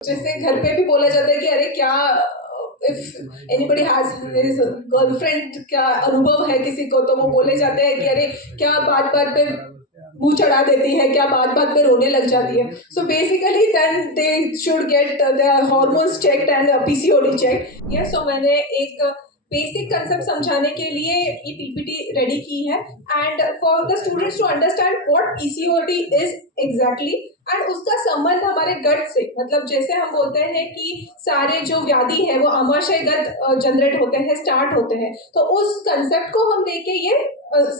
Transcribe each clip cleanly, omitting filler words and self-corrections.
जैसे घर पे भी बोला जाता है कि अरे क्या if anybody has his girlfriend, क्या अनुभव है किसी को, तो वो बोले जाते हैं कि अरे क्या बात बात पे मुंह चढ़ा देती है, क्या बात बात पे रोने लग जाती है. So basically then they should get their hormones checked and PCOD check. Yes, so मैंने एक बेसिक कंसेप्ट समझाने के लिए ये पीपीटी रेडी की है and for the students to understand what PCOD is exactly and उसका संबंध हमारे गट से. मतलब जैसे हम बोलते हैं कि सारे जो व्याधि है वो आमाशयगत जनरेट होते हैं, स्टार्ट होते हैं, तो उस कंसेप्ट को हम लेके ये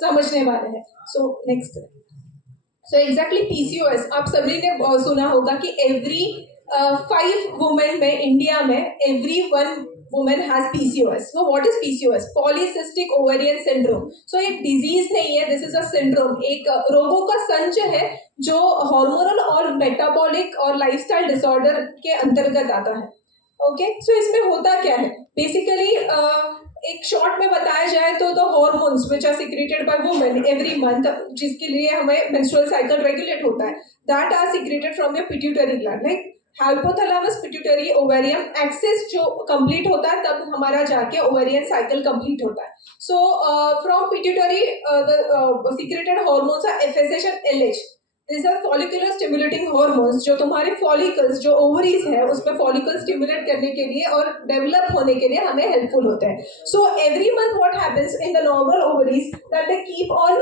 समझने वाले हैं. So next. So exactly PCOS आप सभी ने सुना होगा कि एवरी 5 वुमेन में इंडिया में every 1 woman has PCOS. So what is PCOS? Polycystic ovarian syndrome. So एक disease नहीं है, this is a syndrome. एक रोगों का संच है जो हार्मोनल और मेटाबॉलिक और लाइफस्टाइल डिसऑर्डर के अंतर्गत आता है. ओके, सो इसमें होता क्या है बेसिकली, एक शॉर्ट में बताया जाए तो the hormones which are secreted by women every month, जिसके लिए हमें मेंस्ट्रुअल साइकिल रेगुलेट होता है, that are secreted from your pituitary gland. Like hypothalamus pituitary ovarian axis जो कंप्लीट होता है तब हमारा जाके ओवेरियन साइकिल कंप्लीट होता है. So from pituitary the secreted hormones are FSH and LH. These are follicular stimulating hormones जो तुम्हारे फॉलिकल्स जो ओवरीज है उसमें फॉलिकल स्टिमुलेट करने के लिए और डेवलप होने के लिए हमें हेल्पफुल होते हैं. So every month what happens in the normal ovaries that they keep on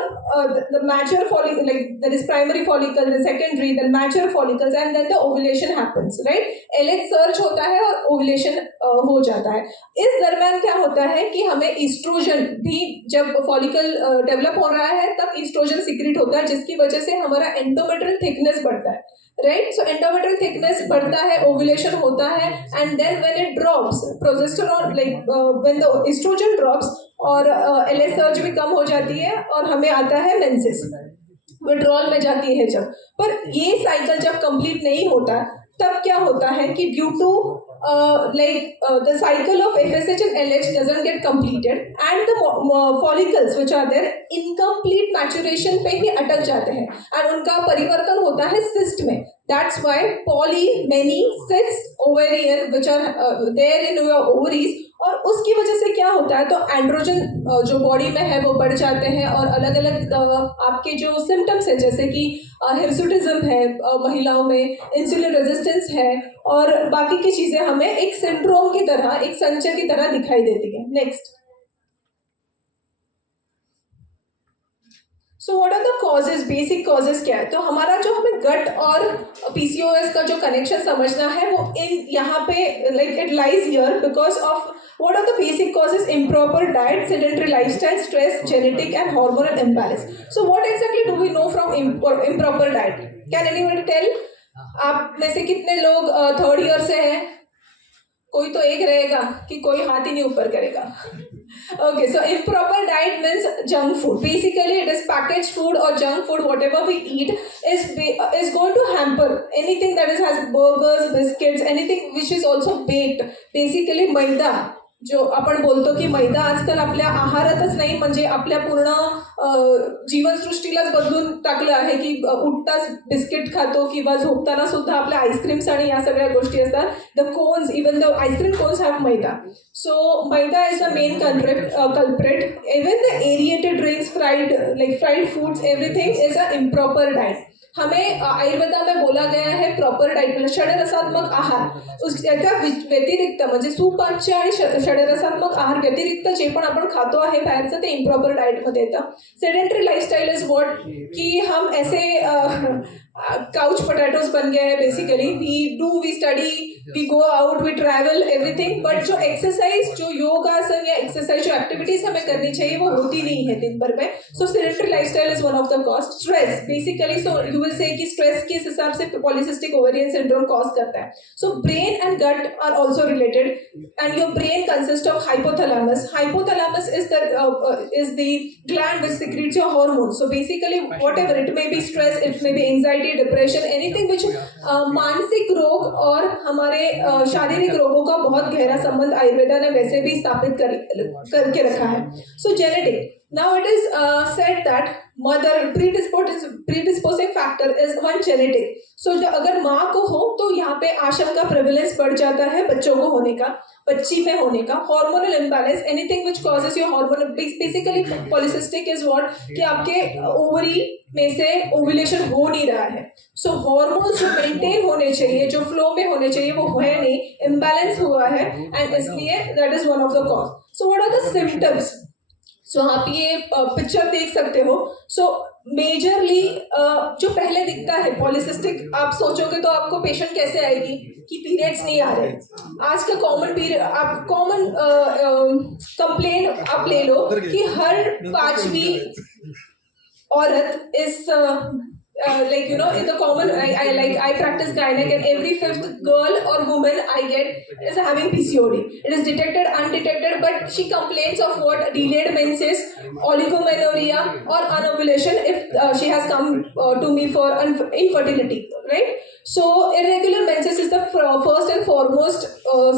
the mature follicle, like there is primary follicle, the secondary, then mature follicles and then the ovulation happens, right. LH surge होता है और ovulation हो जाता है. इस दरम्यान क्या होता है कि हमें ईस्ट्रोजन भी, जब फॉलिकल डेवलप हो रहा है तब ईस्ट्रोजन सीक्रेट होता है जिसकी वजह से हमारा एंडोमेट्रियल थिकनेस बढ़ता है, राइट. सो एंडोमेट्रियल थिकनेस बढ़ता है, ओव्यूलेशन होता है and then when it drops progesterone, like when the estrogen drops और एलएच सर्च भी कम हो जाती है और हमें आता है मेंसेस, विड्रॉल में जाती है जब. पर ये साइकिल जब कंप्लीट नहीं होता तब क्या होता है कि due to the cycle of FSH and LH doesn't get completed and the follicles which are there incomplete maturation पे ही अटक जाते हैं and उनका परिवर्तन होता है cyst में. That's why many cysts ovarian which are there in your ovaries, और उसकी वजह से क्या होता है तो एंड्रोजन जो बॉडी में है वो बढ़ जाते हैं और अलग अलग आपके जो सिम्टम्स है जैसे कि हिर्सुटिज्म है महिलाओं में, इंसुलिन रेजिस्टेंस है और बाकी की चीजें हमें एक सिंड्रोम की तरह, एक संचय की तरह दिखाई देती है. Next. So what are the causes, basic causes क्या है. तो हमारा जो हमें गट और पीसीओएस का जो कनेक्शन समझना है वो इन यहाँ पे like it lies here because of what are the basic causes? Improper diet, sedentary lifestyle, stress, genetic and hormonal imbalance. So what exactly do we know from improper diet? Can anybody tell? आप में से कितने लोग 3rd year से हैं? कोई तो एक रहेगा कि कोई हाथ ही नहीं ऊपर करेगा. Okay, so improper diet means junk food. Basically, it is packaged food or junk food. Whatever we eat is going to hamper anything that has burgers, biscuits, anything which is also baked. Basically, मैदा जो आपण बोलतो की मैदा आजकाल आपल्या आहारातच नाही म्हणजे आपल्या पूर्ण जीवनसृष्टीलाच बदलून टाकलं आहे की उठताच बिस्किट खातो किंवा झोपताना सुद्धा आपल्या आईस्क्रीम्स आणि या सगळ्या गोष्टी असतात. The cones, even the ice cream cones have maida. So maida is the main culprit. Even the aerated drinks, fried foods, everything is a improper diet. हमें आयुर्वेदा में बोला गया है प्रॉपर डाइट, षडरसात्मक आहार, त्याच्या व्यतिरिक्त म्हणजे सुपाच्य आणि षडरसात्मक आहार व्यतिरिक्त जे पण आपण खातो आहे बाहेरचं ते इम्प्रॉपर डाएटमध्ये येतं. सेडेंटरी लाइफस्टाइल इज व्हाट कि हम ऐसे काउच पोटैटोज बन गए हैं. Basically we study, we go out, we travel, everything, but जो एक्सरसाइज, जो योगासन या एक्सरसाइज जो एक्टिविटीज हमें करनी चाहिए वो होती नहीं है दिन भर में. So sedentary lifestyle is one of the cause. Stress basically, so you will say कि स्ट्रेस किस हिसाब से पॉलीसिस्टिक ओवेरियन सिंड्रोम कॉज करता है. So brain and gut are also related and your brain consist of hypothalamus. Hypothalamus is the gland which secretes your hormones. So basically whatever it may be, stress, it may be anxiety, depression, anything which मानसिक रोग और हमारे शारीरिक रोगों का बहुत गहरा संबंध आयुर्वेदा ने वैसे भी स्थापित करके रखा है. सो genetic, Now it is said that mother predisposing factor is one genetic. So जो अगर माँ को हो तो यहाँ पे आशंका प्रेवलेंस बढ़ जाता है बच्चों को होने का, बच्ची में होने का. Hormonal imbalance, anything which causes your hormonal, basically polycystic is what कि आपके ओवरी में से ओव्यूलेशन हो नहीं रहा है. So hormones जो मेंटेन होने चाहिए, जो फ्लो में होने चाहिए, वो है नहीं, imbalance हुआ है, and इसलिए that is one of the cause. So what are the symptoms? So आप ये पिक्चर देख सकते हो. So मेजरली जो पहले दिखता है पॉलीसिस्टिक, आप सोचोगे तो आपको पेशेंट कैसे आएगी कि पीरियड्स नहीं आ रहे. आज का कॉमन पीरियड, आप कॉमन कंप्लेन आप ले लो कि हर 5वीं औरत इस like in the common, I practice gynec, and every 5th girl or woman I get is having PCOD. It is detected, undetected, but she complains of what? Delayed menses, oligomenorrhea, or anovulation if she has come to me for infertility, right? So irregular menses is the first and foremost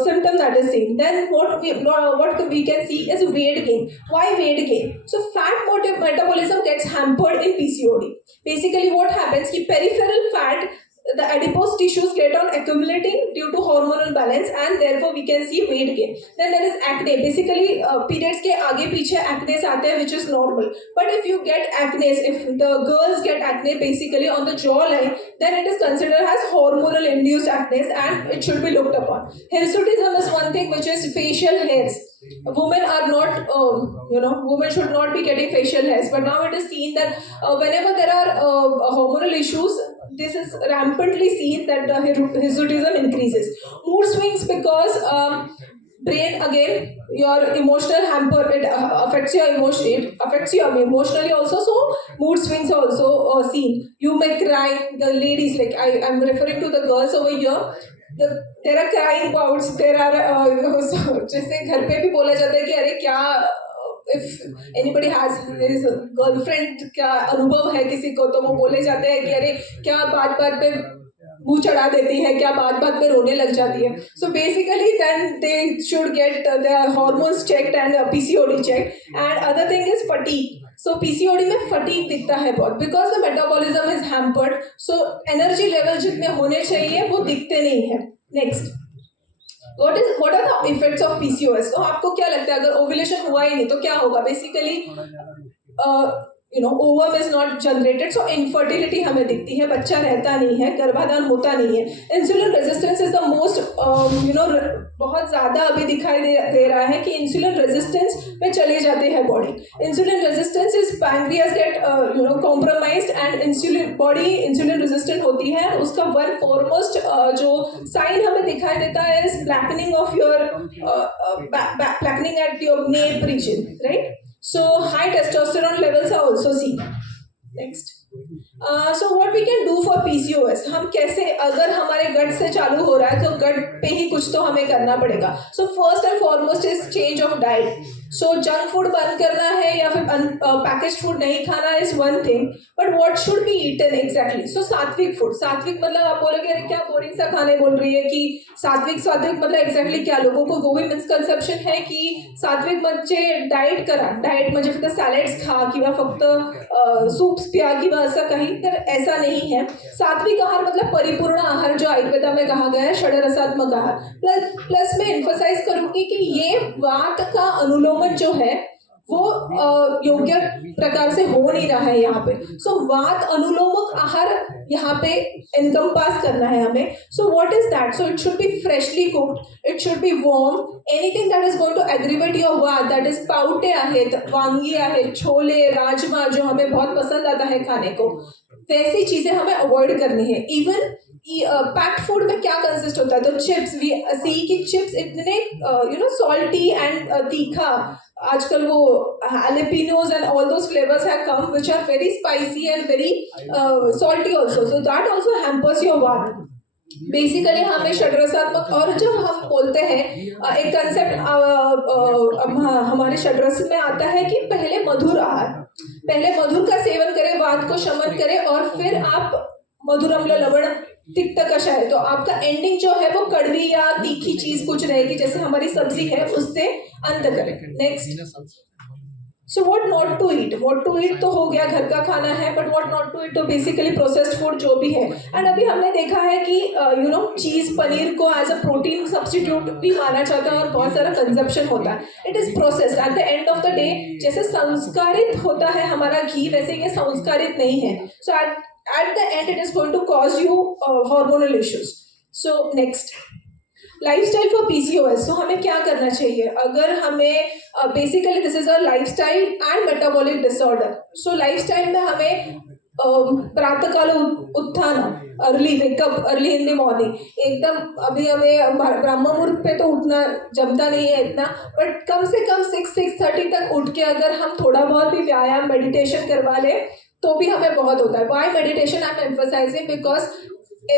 symptom that is seen. Then what we can see is weight gain. Why weight gain? So fat metabolism gets hampered in PCOD. Basically what happens ki peripheral fat, the adipose tissues get on accumulating due to hormonal balance, and therefore we can see weight gain. Then there is acne. Basically periods ke aage piche acne aate hai, which is normal. But if you get acne, if the girls get acne basically on the jawline, then it is considered as hormonal induced acne and it should be looked upon. Hirsutism is one thing, which is facial hairs. Women are not, women should not be getting facial hairs, but now it is seen that whenever there are hormonal issues, this is rampantly seen that the hirsutism increases. Mood swings because brain, again, your emotional hamper, it affects your emotion, it affects you emotionally also, so mood swings are also seen. You may cry, the ladies, like I'm referring to the girls over here, there are crying bouts, there are जैसे घर पे भी बोला जाता है कि अरे क्या, if anybody has his girlfriend का अनुभव है किसी को, तो वो बोले जाते हैं कि अरे क्या बात बात पे मुंह चढ़ा देती है, क्या बात बात पे रोने लग जाती है. So basically then they should get their hormones checked and PCOD checked. And other thing is fatigue. So PCOD में fatigue दिखता है बहुत, because the metabolism is hampered. So energy level जितने होने चाहिए वो दिखते नहीं है. Next, what are the effects of PCOS? तो आपको क्या लगता है अगर ओव्यूलेशन हुआ ही नहीं तो क्या होगा? Basically ovum is not generated, so infertility हमें दिखती है, बच्चा रहता नहीं है, गर्भाधान होता नहीं है. Insulin resistance is the most बहुत ज़्यादा अभी दिखाई दे रहा है कि इंसुलिन रेजिस्टेंस में चले जाते हैं body. Insulin resistance is pancreas get compromised and body insulin resistant होती है. उसका वन फॉरमोस्ट जो साइन हमें दिखाई देता है is blackening of your blackening at your nape region, right? So high testosterone levels are also seen. Next. So what we can do for PCOS? हम कैसे, अगर हमारे गट से चालू हो रहा है तो गट पे ही कुछ तो हमें करना पड़ेगा. So first and foremost is change of diet. So junk food बंद करना है या फिर packaged food नहीं खाना is one thing, but what should be eaten exactly? So सात्विक food. सात्विक मतलब आप बोलोगे अरे क्या बोरिंग सा खाने बोल रही है कि सात्विक मतलब एक्झॅक्टली क्या? लोगों को वो भी मिसकन्सेप्शन है की सात्विक म्हणजे डाएट करा, डाएट म्हणजे फक्त सॅलड्स खा किंवा फक्त सूप्स प्या किंवा असं काही, तर ऐसा नहीं है. सात्विक आहार मतलब परिपूर्ण आहार जो आयुर्वेदा में कहा गया है, षडरसात्मक आहार. प्लस मैं एम्फसाइज करूंगी कि ये वात का अनुलोमन जो है वो योग्य प्रकार से हो नहीं रहा है यहाँ पे. सो वात अनुलोमक आहार यहाँ पे एनकम्पास करना है हमें. So what is that? So it should be freshly cooked, it should be warm. Anything that is going to aggravate your vata, that is पाउटे आहेत, वांगी आहेत, छोले, राजमा जो हमें बहुत पसंद आता है खाने को, वैसी चीजें हमें अवॉइड करनी है. इवन पैक्ड फूड में क्या कंसिस्ट होता है? तो चिप्स, वी सी कि चिप्स इतने सॉल्टी एंड तीखा, आजकल वो jalapenos and all those flavors have come which are very spicy and very salty also, so that also hampers your vat. Basically हमें षडरसात्मक, और जब हम बोलते हैं एक कंसेप्ट हमारे षडरस में आता है कि पहले मधुर आहार, पहले मधुर का सेवन करें, वात को शमन करें, और फिर आप मधुर अम्ल लवण तिक्त कषाय, तो आपका एंडिंग जो है वो कड़वी या तीखी चीज कुछ रहेगी, जैसे हमारी सब्जी है, उससे अंत करें. Next. So what not to eat तो हो गया, घर का खाना है, but what not to eat तो बेसिकली प्रोसेस्ड फूड जो भी है. एंड अभी हमने देखा है कि चीज़ पनीर को एज अ प्रोटीन सब्सटीट्यूट भी माना जाता है और बहुत सारा कंजप्शन होता है. It is processed. Eight the end of the day जैसे संस्कारित होता है हमारा घी, वैसे ये संस्कारित नहीं है. So at the end it is going to cause you hormonal issues. So next, lifestyle for PCOS. So हमें क्या करना चाहिए अगर हमें basically this is a lifestyle and metabolic disorder. So lifestyle में हमें प्रातःकाल उत्थान, early wake up, early in the morning. एकदम अभी हमें ब्रह्म मुहूर्त पे तो उठना जमता नहीं है इतना, बट कम से कम 6-6:30 तक उठ के अगर हम थोड़ा बहुत भी व्यायाम, मेडिटेशन करवा ले तो भी हमें बहुत होता है. Why meditation I am emphasising? Because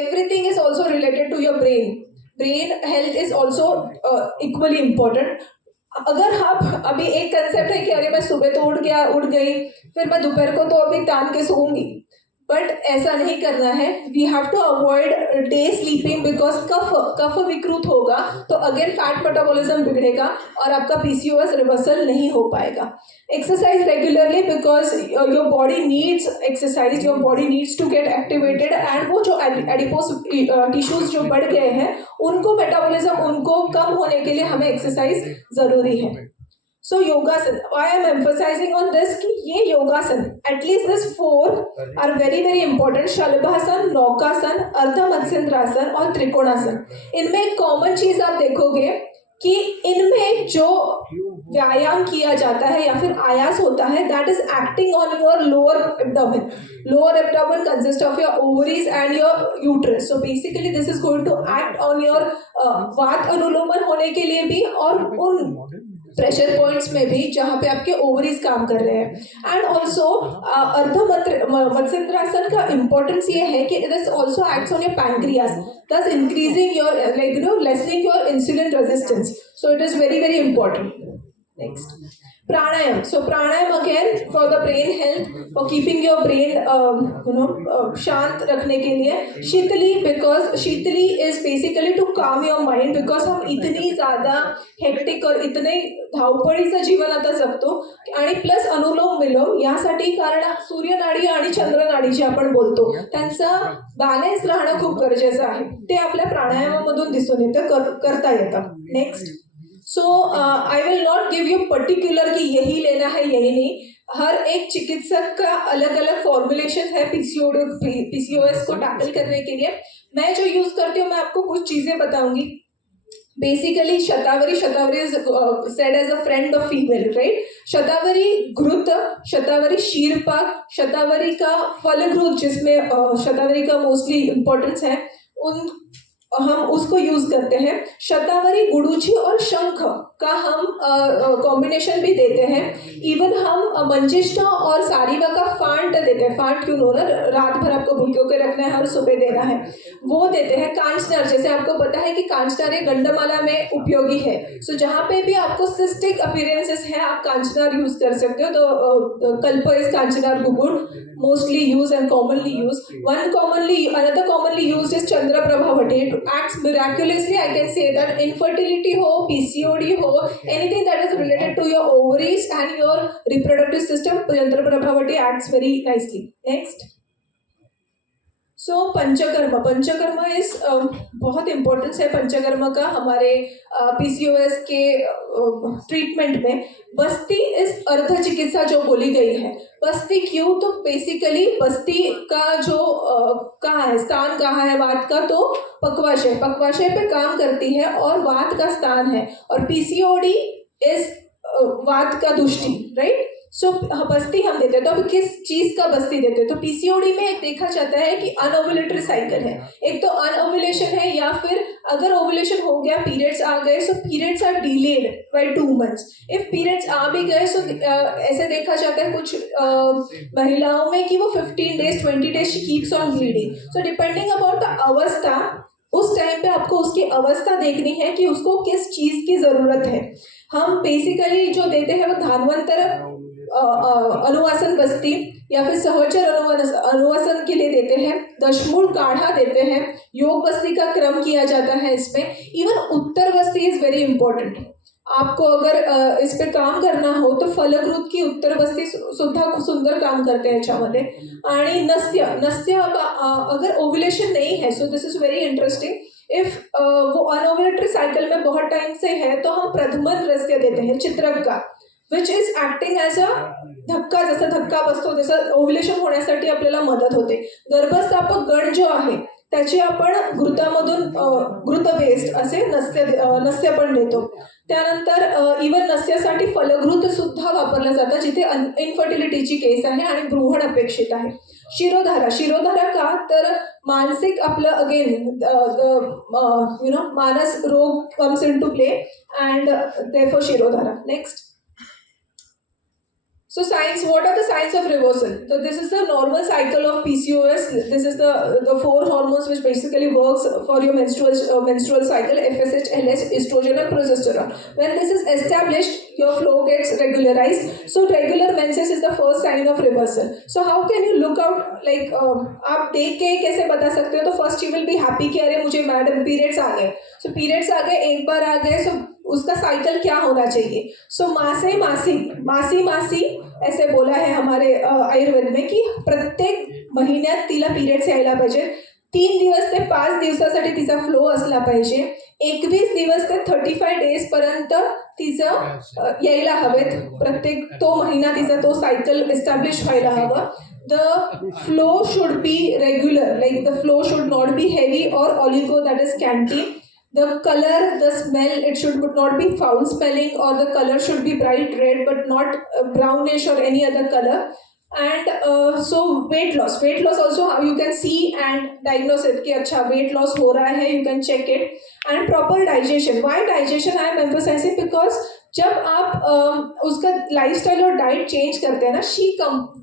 everything is also related to your brain. Brain health is also equally important. अगर आप अभी एक कंसेप्ट है कि अरे मैं सुबह तो उठ गई, फिर मैं दोपहर को तो अभी तान के सोऊंगी, बट ऐसा नहीं करना है. We have to avoid day sleeping because कफ विकृत होगा तो अगेन फैट मेटाबॉलिज्म बिगड़ेगा और आपका पीसीओएस रिवर्सल नहीं हो पाएगा. Exercise regularly because your body needs exercise, your body needs to get activated. And वो जो एडिपोस टिश्यूज जो बढ़ गए हैं उनको मेटाबॉलिज्म उनको कम होने के लिए हमें एक्सरसाइज ज़रूरी है. So yogasana, I am emphasizing on this कि ये yogasana, at least this 4 are very very important. Shalabhasana, Naukasana, Ardha Matsyendrasana और त्रिकोणासन. इनमें एक कॉमन चीज आप देखोगे कि इनमें जो व्यायाम किया जाता है या फिर आयास होता है, that is acting on your lower abdomen. Lower abdomen consist of your ovaries and your uterus. So basically this is going to act on your vata अनुलोमन होने के लिए भी और उन प्रेशर पॉइंट्स में भी जहाँ पे आपके ओवरीज काम कर रहे हैं. एंड ऑल्सो अर्ध मत्स्येंद्रासन का इम्पोर्टेंस ये है कि this also acts on your pancreas, thus increasing your lessening your insulin resistance. So it is very very important. Next, pranayam. So pranayam again for the brain health, for keeping your brain शांत रखने के लिए. शीतली, because sheetali is basically to calm your mind, because हम इतनी ज़्यादा hectic और इतने धावपळीचं जीवन आता जगतो. आणि प्लस अनुलोम विलोम यासाठी, कारण सूर्यनाडी आणि चंद्रनाडी जे आपण बोलतो त्यांचा बॅलन्स राहणं खूप गरजेचं आहे. ते आपल्या प्राणायामामधून दिसून येतं, करता येतं. Next, so I will not give you particular कि यही लेना है यही नहीं. हर एक चिकित्सक का अलग अलग फॉर्मुलेशन है पीसीओएस को टैकल करने के लिए. मैं जो यूज करती हूँ, मैं आपको कुछ चीजें बताऊंगी. Basically shatavari is said as a friend of female, right. Shatavari घृत, शतावरी शीरपाक, शतावरी का फलघृत जिसमें शतावरी का मोस्टली इम्पोर्टेंस है, हम उसको यूज करते हैं. शतावरी, गुड़ूची और शंख का हम कॉम्बिनेशन भी देते हैं. इवन हम मंजिष्ठा और सारीवा का फांट देते हैं. फांट क्यों लो ना, रात भर आपको भूखे के रखना है और सुबह देना है, वो देते हैं. कांचनार, जैसे आपको पता है कि कांचनार एक गंडमाला में उपयोगी है. सो जहाँ पे भी आपको सिस्टिक अपीयरेंसेस है आप कांचनार यूज कर सकते हो. तो कल्प is Kanchnar guggul mostly use and commonly use. Another commonly use is Chandraprabha vati. It acts miraculously. I can say that infertility हो, PCOD हो, anything that is related to your ovaries and your reproductive system, Chandraprabhavati acts very nicely. Next, so panchakarma is बहुत importance है पंचकर्म का हमारे PCOS के treatment में. बस्ती इस अर्ध चिकित्सा जो बोली गई है. बस्ती क्यों? तो बेसिकली बस्ती का जो कहाँ है, स्थान कहाँ है वात का, तो पक्वाशय पे काम करती है और वात का स्थान है. और पीसीओडी इज वात का दुष्टि, राइट. सो बस्ती हम देते हैं. तो अभी किस चीज का बस्ती देते हैं? तो पीसीओडी में एक देखा जाता है कि अनओव्यूलेटरी साइकिल है. एक तो अनओव्यूलेशन है, या फिर अगर ओव्यूलेशन हो गया, पीरियड्स आ गए, so periods are delayed by 2 months. If periods आ भी गए, सो ऐसे देखा जाता है कुछ महिलाओं में कि वो 15 days 20 days she keeps on bleeding. So depending about the अवस्था, उस टाइम पे आपको उसकी अवस्था देखनी है कि उसको किस चीज की जरूरत है. हम बेसिकली जो देते हैं वो धान्वंतर अनुवासन बस्ती या फिर सहचर अनुवासन के लिए देते हैं. दशमूल काढ़ा देते हैं. योग बस्ती का क्रम किया जाता है इसमें. Even Uttar Basti is very important. आपको अगर इस पे काम करना हो तर फलकृत की उत्तरवस्ती सुद्धा खूप सुंदर काम करते हैं याच्यामध्ये. आणि नस्य नस्य अगर ओव्युलेशन नहीं है, so this is very interesting. If वो अनओव्युलेटरी साइकिल में बहुत टाइम से है तो हम प्रथमन नस्य देते हैं चित्रक का, which is acting as a धक्का. जसा धक्का बसतो तसं ओव्युलेशन होण्यासाठी आपल्याला मदत होते. गर्भस्थापक गण जो आहे त्याची आपण घृतामधून घृत बेस्ड असे नस्य पण देतो. त्यानंतर इवन नस्यासाठी फलघृत सुद्धा वापरलं जातं जिथे इन्फर्टिलिटीची केस आहे आणि भ्रूण अपेक्षित आहे. शिरोधारा शिरोधारा का तर मानसिक आपलं अगेन मानस रोग comes into play and therefore shirodhara. Next. So signs, what are the signs of reversal? So this is the normal cycle of PCOS. This is the four hormones which basically works for your menstrual cycle: FSH, LH, estrogen and progesterone. When this is established, your flow gets regularized. So regular menses is the first sign of reversal. So how can you look out? Like आप देख के कैसे बता सकते हो? तो first you will be happy कि अरे मुझे मैडम पीरियड्स आ गए. So पीरियड्स आ गए, एक बार आ गए, so उसका साइकिल क्या होना चाहिए? सो मासे मासी मासी मासी ऐसे बोला है हमारे आयुर्वेद में की प्रत्येक महिन्यात तिला पिरियड्स यायला पाहिजे. 3 दिवस ते 5 दिवसासाठी तिचा फ्लो असला पाहिजे. 21 दिवस ते 35 डेज पर्यंत तिचं यायला हवेत. प्रत्येक तो महिना तिचा तो सायकल एस्टॅब्लिश व्हायला हवं. The flow should be regular, like the flow should not be heavy or oligo, that is scanty. The color, the smell, it should not be foul smelling, or the color should be bright red but not brownish or any other color. And so weight loss also how you can see and diagnose it कि अच्छा weight loss हो रहा है, you can check it. And proper digestion. Why digestion I am emphasizing? Because जब आप उसका lifestyle और diet change करते हैं ना,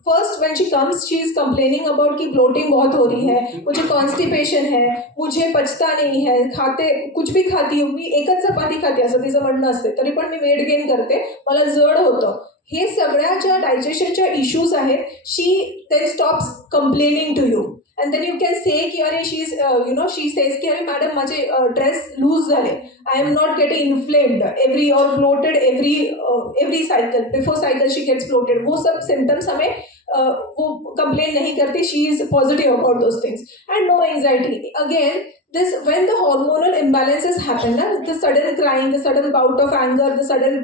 first when she comes she is complaining about कि ब्लोटिंग बहुत हो रही है, मुझे कॉन्स्टिपेशन है, मुझे पचता नाही है, खाते कुछ भी खाती हूँ मी, एकच चपाती खाते असं तिचं म्हणणं असते, तरी पण मी वेट गेन करते, मला जड होतं. हे सगळ्या ज्या डायजेशनच्या इश्यूज आहेत, she then stops complaining to you. And then you can say ki अरे she says ki अरे मॅडम माझे ड्रेस लूज झाले, I am not getting inflamed or bloated every cycle, before cycle she gets bloated. वो सब symptoms हमें वो complain नहीं करती. She is positive about those things. And no anxiety. Again, this when the hormonal imbalances happen, the sudden crying, the sudden bout of anger, the sudden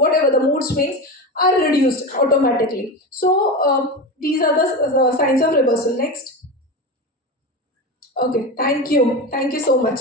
whatever the mood swings are reduced automatically. So these are the signs of reversal. Next. Okay, thank you so much.